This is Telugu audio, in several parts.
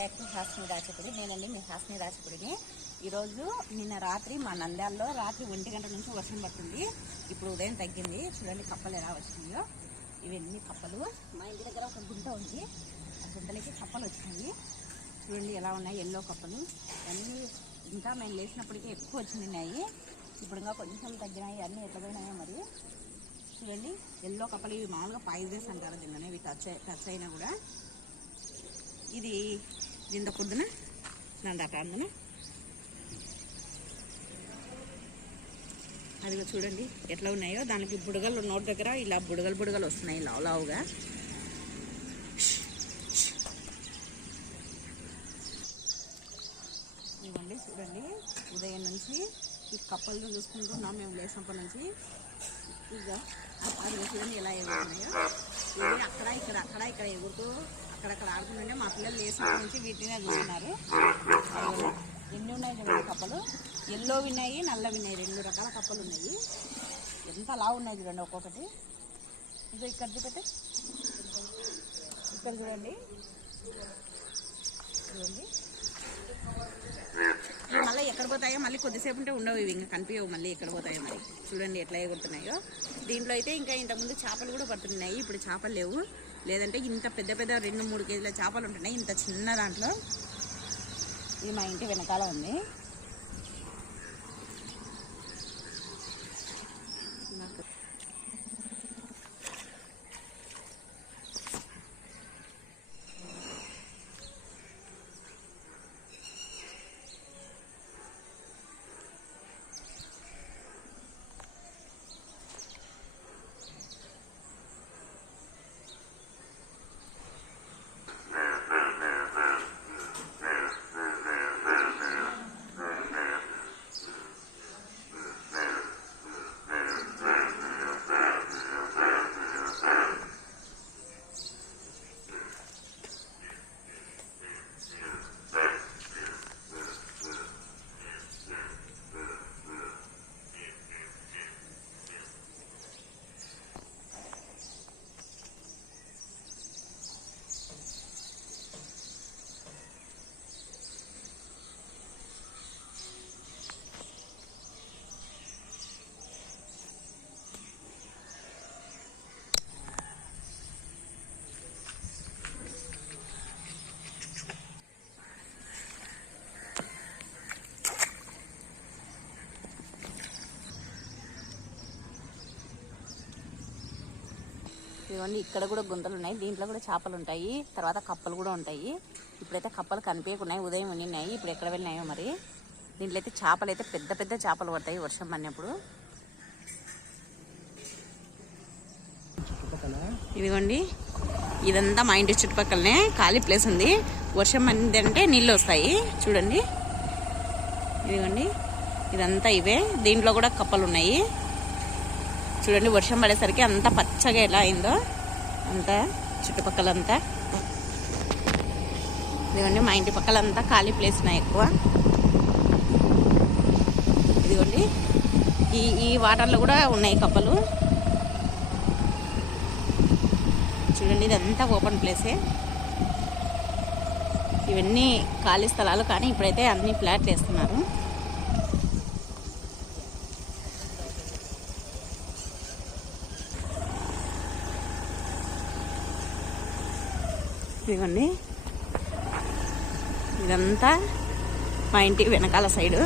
Back to Hasni Rachapudi. నేనండి మీ హాస్ని రాచపూడిని. ఈరోజు నిన్న రాత్రి మా నంద్యాలలో రాత్రి 1 గంట నుంచి వర్షం పడుతుంది. ఇప్పుడు ఉదయం తగ్గింది. చూడండి కప్పలు ఎలా వచ్చినాయో. ఇవన్నీ కప్పలు. మా ఇంటి దగ్గర ఒక గుంట ఉంది. ఆ గుంటలకి కప్పలు వచ్చినాయి. చూడండి ఎలా ఉన్నాయి ఎల్లో కప్పలు. అన్నీ ఇంకా మేము లేచినప్పటికీ ఎక్కువ వచ్చినాయి. ఇప్పుడు ఇంకా కొంచెం తగ్గినాయి. అన్నీ ఎట్లా పోయినాయో మరి. చూడండి ఎల్లో కప్పలు. ఇవి మామూలుగా పాయిజన్స్ అంటారు దీనిలోనే. ఇవి టచ్ అయినా కూడా. ఇది దీంతో పొద్దున నందాక అందున అదిగో చూడండి ఎట్లా ఉన్నాయో. దానికి బుడగలు నోటి దగ్గర ఇలా బుడగలు వస్తున్నాయి లావుగా. ఇవ్వండి చూడండి ఉదయం నుంచి ఈ కప్పలను చూసుకుంటున్నాం మేము లేచినప్పటి నుంచి. ఇక అది చూడండి ఎలా ఎగురుతున్నాయో. ఇవి అక్కడ ఇక్కడ ఎగురుతూ అక్కడక్కడ ఆడుకుంటుంటే మా పిల్లలు లేచినప్పటి నుంచి వీటినే చూస్తున్నారు. ఎన్ని ఉన్నాయి చూడండి కప్పలు. ఎల్లో విన్నాయి, నల్ల విన్నాయి, 2 రకాల కప్పలు ఉన్నాయి. ఎంత లావు ఉన్నాయి చూడండి ఒక్కొక్కటి. ఇదో ఇక్కడ చూపెట్టే, ఇక్కడ చూడండి చూడండి. ఇవి మళ్ళీ ఎక్కడ పోతాయో, మళ్ళీ కొద్దిసేపు ఉంటే ఉండవు ఇవి, ఇంకా కనిపించవు మళ్ళీ ఎక్కడ పోతాయో మరి. చూడండి ఎట్లా ఎగురుతున్నాయో. దీంట్లో అయితే ఇంకా ఇంతకుముందు చేపలు కూడా పడుతున్నాయి. ఇప్పుడు చేపలు లేవు. లేదంటే ఇంత పెద్ద 2-3 కేజీల చేపలు ఉంటున్నాయి ఇంత చిన్న దాంట్లో. ఇది మా ఇంటి వెనకాల ఉంది. ఇవన్నీ ఇక్కడ కూడా గుంతలు ఉన్నాయి. దీంట్లో కూడా చేపలు ఉంటాయి, తర్వాత కప్పలు కూడా ఉంటాయి. ఇప్పుడైతే కప్పలు కనిపించకున్నాయి. ఉదయం ఉన్నాయి, ఇప్పుడు ఎక్కడ వెళ్ళినాయో మరి. దీంట్లో అయితే చేపలు అయితే పెద్ద చేపలు పడతాయి వర్షం పడినప్పుడు. ఇదిగోండి ఇదంతా మా ఇంటి చుట్టుపక్కలనే ఖాళీ ప్లేస్ ఉంది. వర్షం పడిందంటే నీళ్ళు వస్తాయి. చూడండి ఇదిగోండి ఇదంతా ఇవే. దీంట్లో కూడా కప్పలు ఉన్నాయి. చూడండి వర్షం పడేసరికి అంత పచ్చగా ఎలా అయిందో అంతా చుట్టుపక్కలంతా. ఇదిగోండి మా ఇంటి పక్కలంతా ఖాళీ ప్లేస్ ఉన్నాయి ఎక్కువ. ఇదిగోండి ఈ వాటర్లో కూడా ఉన్నాయి కప్పలు. చూడండి ఇదంతా ఓపెన్ ప్లేసే. ఇవన్నీ ఖాళీ స్థలాలు, కానీ ఇప్పుడైతే అన్ని ఫ్లాట్లు వేస్తున్నారు. ఇదిగోండి ఇదంతా మా ఇంటి వెనకాల సైడు.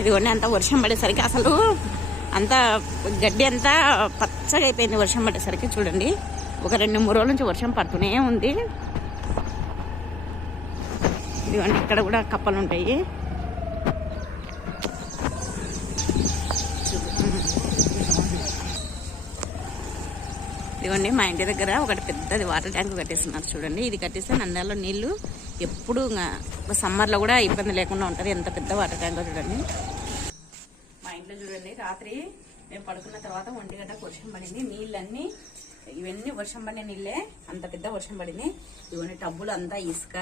ఇదిగోండి అంతా వర్షం పడేసరికి అసలు అంత గడ్డి అంతా పచ్చగా అయిపోయింది వర్షం పడేసరికి. చూడండి ఒక 2-3 రోజుల నుంచి వర్షం పడుతూనే ఉంది. ఇదిగోండి ఇక్కడ కూడా కప్పలు ఉంటాయి. ఇదిగోండి మా ఇంటి దగ్గర ఒకటి పెద్దది వాటర్ ట్యాంక్ కట్టేస్తున్నారు. చూడండి ఇది కట్టేస్తే నంద్యాలలో నీళ్లు ఎప్పుడు సమ్మర్లో కూడా ఇబ్బంది లేకుండా ఉంటుంది. ఎంత పెద్ద వాటర్ ట్యాంక్ చూడండి. మా ఇంట్లో చూడండి రాత్రి మేము పడుకున్న తర్వాత 1 గంటకు వర్షం పడింది. నీళ్ళన్నీ ఇవన్నీ వర్షం పడిన నీళ్ళే. అంత పెద్ద వర్షం పడింది. ఇవన్నీ టబ్బులు అంతా ఇసుక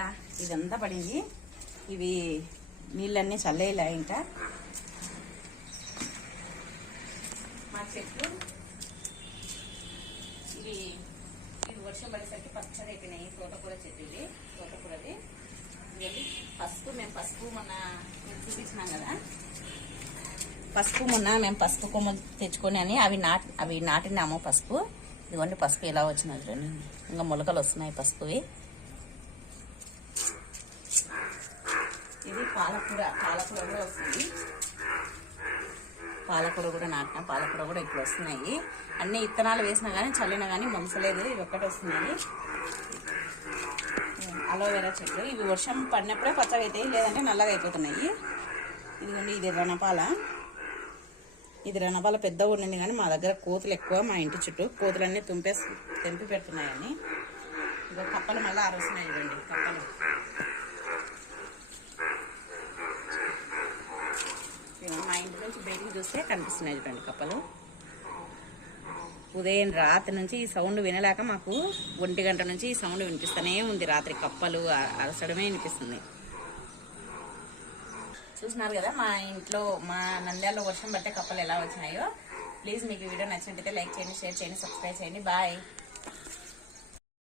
ఇదంతా పడింది. ఇవి నీళ్ళన్నీ చల్లేలా. ఇంకా మా చెట్లు ఇవి వర్షం పడేసరికి పచ్చడి అయిపోయినాయి. తోటకూర చెట్టు, ఇది తోటకూరది. పసుపు మొన్న చూపించినాం కదా, మేము పసుపు కొమ్మ తెచ్చుకొని అని అవి నాటినాము పసుపు. ఇదిగోండి పసుపు ఎలా వచ్చినది చూడండి, ఇంకా మొలకలు వస్తున్నాయి పసుపువి. ఇది పాలకూర కూడా వస్తుంది. పాలకూర కూడా నాటిన, పాలకూర కూడా ఇప్పుడు వస్తున్నాయి. అన్ని ఇత్తనాలు వేసినా కానీ చల్లినా కానీ మొలసలేదు, ఇవి ఒక్కటి వస్తున్నాయి. అలోవెరా చెట్లు ఇవి వర్షం పడినప్పుడే పచ్చగా అవుతాయి, లేదంటే నల్లగా అయిపోతున్నాయి. ఇదిగోండి ఇది రణపాల పెద్దగా ఉండింది కానీ మా దగ్గర కోతులు ఎక్కువ, మా ఇంటి చుట్టూ కోతులన్నీ తెంపి పెడుతున్నాయని. ఇక కప్పలు మళ్ళీ ఆరుస్తున్నాయి చూడండి కప్పలు. మా ఇంటి నుంచి బయటికి చూస్తే కనిపిస్తున్నాయి చూడండి కప్పలు. ఉదయం రాత్రి నుంచి ఈ సౌండ్ వినలేక మాకు 1 గంట నుంచి ఈ సౌండ్ వినిపిస్తూనే ఉంది. రాత్రి కప్పలు అరసడమే వినిపిస్తుంది. చూస్తున్నారు కదా మా నంద్యాలలో వర్షం పట్టే కప్పలు ఎలా వచ్చినాయో. ప్లీజ్ మీకు వీడియో నచ్చినట్టయితే లైక్ చేయండి, షేర్ చేయండి, సబ్స్క్రైబ్ చేయండి. బాయ్.